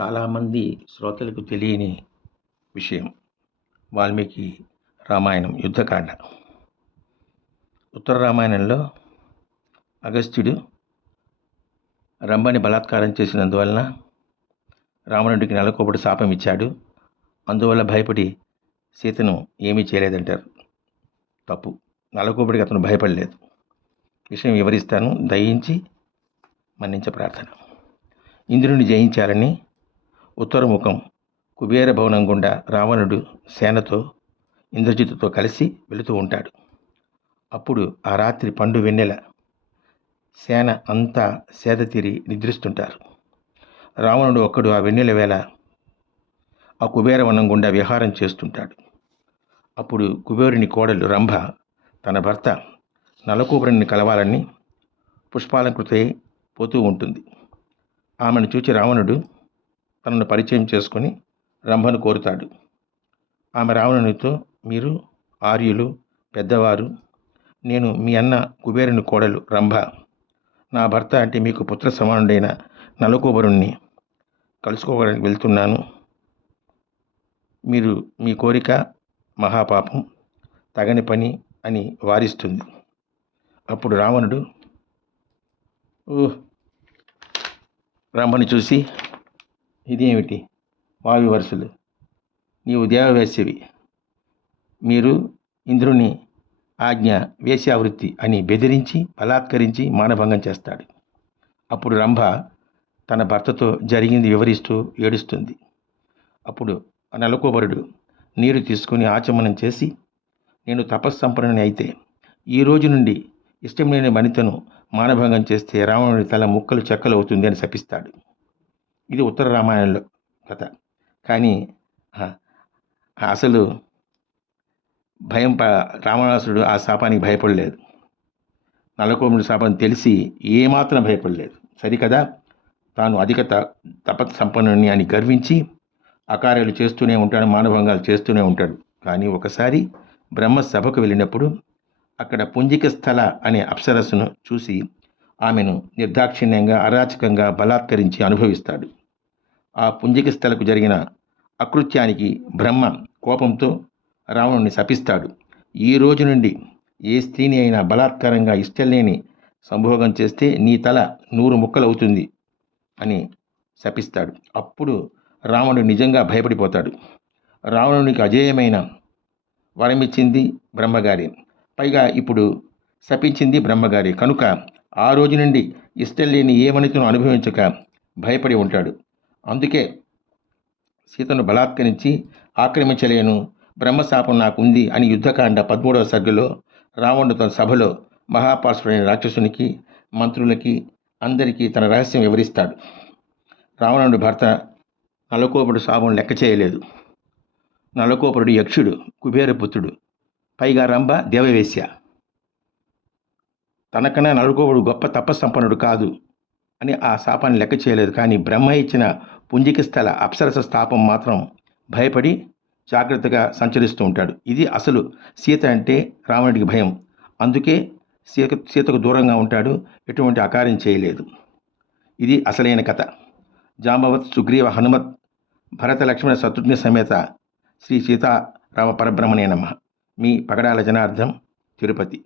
చాలామంది శ్రోతలకు తెలియని విషయం. వాల్మీకి రామాయణం యుద్ధకాండ. ఉత్తర రామాయణంలో అగస్త్యుడు రంభని బలాత్కారం చేసినందువలన రావణుడికి నెలకొకటి శాపం ఇచ్చాడు. అందువల్ల భయపడి సీతను ఏమీ చేయలేదంటారు. తప్పు. నలకోబడికి అతను భయపడలేదు. విషయం వివరిస్తాను. దయించి మన్నించ ప్రార్థన. ఇంద్రుని జయించాలని ఉత్తరముఖం కుబేర భవనం గుండా రావణుడు సేనతో ఇంద్రజిత్తుతో కలిసి వెళుతూ ఉంటాడు. అప్పుడు ఆ రాత్రి పండు వెన్నెల సేన అంతా సేద తీరి నిద్రిస్తుంటారు. రావణుడు ఒక్కడు ఆ వెన్నెల వేళ ఆ కుబేర వనం గుండా విహారం చేస్తుంటాడు. అప్పుడు కుబేరుని కోడలు రంభ తన భర్త నలకూబరుని కలవాలని పుష్పాలంకృతే పోతూ ఉంటుంది. ఆమెను చూచి రావణుడు తనను పరిచయం చేసుకొని రంభను కోరుతాడు. ఆమె రావణునితో మీరు ఆర్యులు పెద్దవారు నేను మీ అన్న కుబేరుని కోడలు రంభ. నా భర్త అంటే మీకు పుత్ర సమానుడైన నలకూబరుణ్ణి. కలుసుకోవడానికి వెళ్తున్నాను. మీరు మీ కోరిక మహాపాపం తగని పని అని వారిస్తుంది. అప్పుడు రావణుడు ఓ రంభని చూసి ఇదేమిటి? వావి వరుసలు. నీవు దేవవేశ్యవి. మీరు ఇంద్రుని ఆజ్ఞ వేశ్యావృత్తి అని బెదిరించి బలాత్కరించి మానభంగం చేస్తాడు. అప్పుడు రంభ తన భర్తతో జరిగింది వివరిస్తూ ఏడుస్తుంది. అప్పుడు ఆ నలకోబరుడు నీరు తీసుకుని ఆచమనం చేసి నేను తపస్సంపన్నుని అయితే ఈ రోజు నుండి ఇష్టం లేని మణితను మానభంగం చేస్తే రావణుడి తల ముక్కలు చెక్కలు అవుతుంది అని శపిస్తాడు. ఇది ఉత్తర రామాయణంలో కథ. కానీ అసలు భయం ప ఆ శాపానికి భయపడలేదు. నలకోముడి శాపం తెలిసి ఏమాత్రం భయపడలేదు. సరికదా? తాను అధిక త తపత్ సంపన్నుని అని గర్వించి అకార్యాలు చేస్తూనే ఉంటాడు మానభంగాలు చేస్తూనే ఉంటాడు. కానీ ఒకసారి బ్రహ్మ సభకు వెళ్ళినప్పుడు అక్కడ పుంజిక స్థల అనే అప్సరస్సును చూసి ఆమెను నిర్దాక్షిణ్యంగా అరాచకంగా బలాత్కరించి అనుభవిస్తాడు. ఆ పుంజిక స్థలకు జరిగిన అకృత్యానికి బ్రహ్మ కోపంతో రావణుని శపిస్తాడు. ఈ రోజు నుండి ఏ స్త్రీని అయినా బలాత్కారంగా ఇష్టం లేని సంభోగం చేస్తే నీ తల నూరు ముక్కలవుతుంది అని శపిస్తాడు. అప్పుడు రావణుడు నిజంగా భయపడిపోతాడు. రావణునికి అజేయమైన వరమిచ్చింది బ్రహ్మగారి. పైగా ఇప్పుడు శపించింది బ్రహ్మగారి. కనుక ఆ రోజు నుండి ఇష్టం లేని ఏ వనితను అనుభవించక భయపడి ఉంటాడు. అందుకే సీతను బలాత్కరించి ఆక్రమించలేను. బ్రహ్మశాపం నాకుంది అని యుద్ధకాండ పదమూడవ సర్గలో రావణుడు తన సభలో మహాపార్శ్వడైన రాక్షసునికి మంత్రులకి అందరికీ తన రహస్యం వివరిస్తాడు. రావణుడు భర్త నలకోపుడు శాపం లెక్క చేయలేదు. నలకోపురుడు యక్షుడు కుబేరపుత్రుడు పైగా రంభ దేవవేశ్య. తనకన్నా నలుకోపుడు గొప్ప తపస్సంపన్నుడు కాదు. అని ఆ శాపాన్ని లెక్క చేయలేదు. కానీ బ్రహ్మ ఇచ్చిన పుంజిక స్థల అప్సరస స్థాపం మాత్రం భయపడి జాగ్రత్తగా సంచరిస్తూ ఉంటాడు. ఇది అసలు సీత అంటే రావణుడికి భయం. అందుకే సీత సీతకు దూరంగా ఉంటాడు. ఎటువంటి అకార్యం చేయలేదు. ఇది అసలైన కథ. జాంబవత్ సుగ్రీవ హనుమత్ భరత లక్ష్మణ శత్రుఘ్న సమేత శ్రీ సీతారామ పరబ్రహ్మణే నమ. మీ పగడాల జనార్థం తిరుపతి.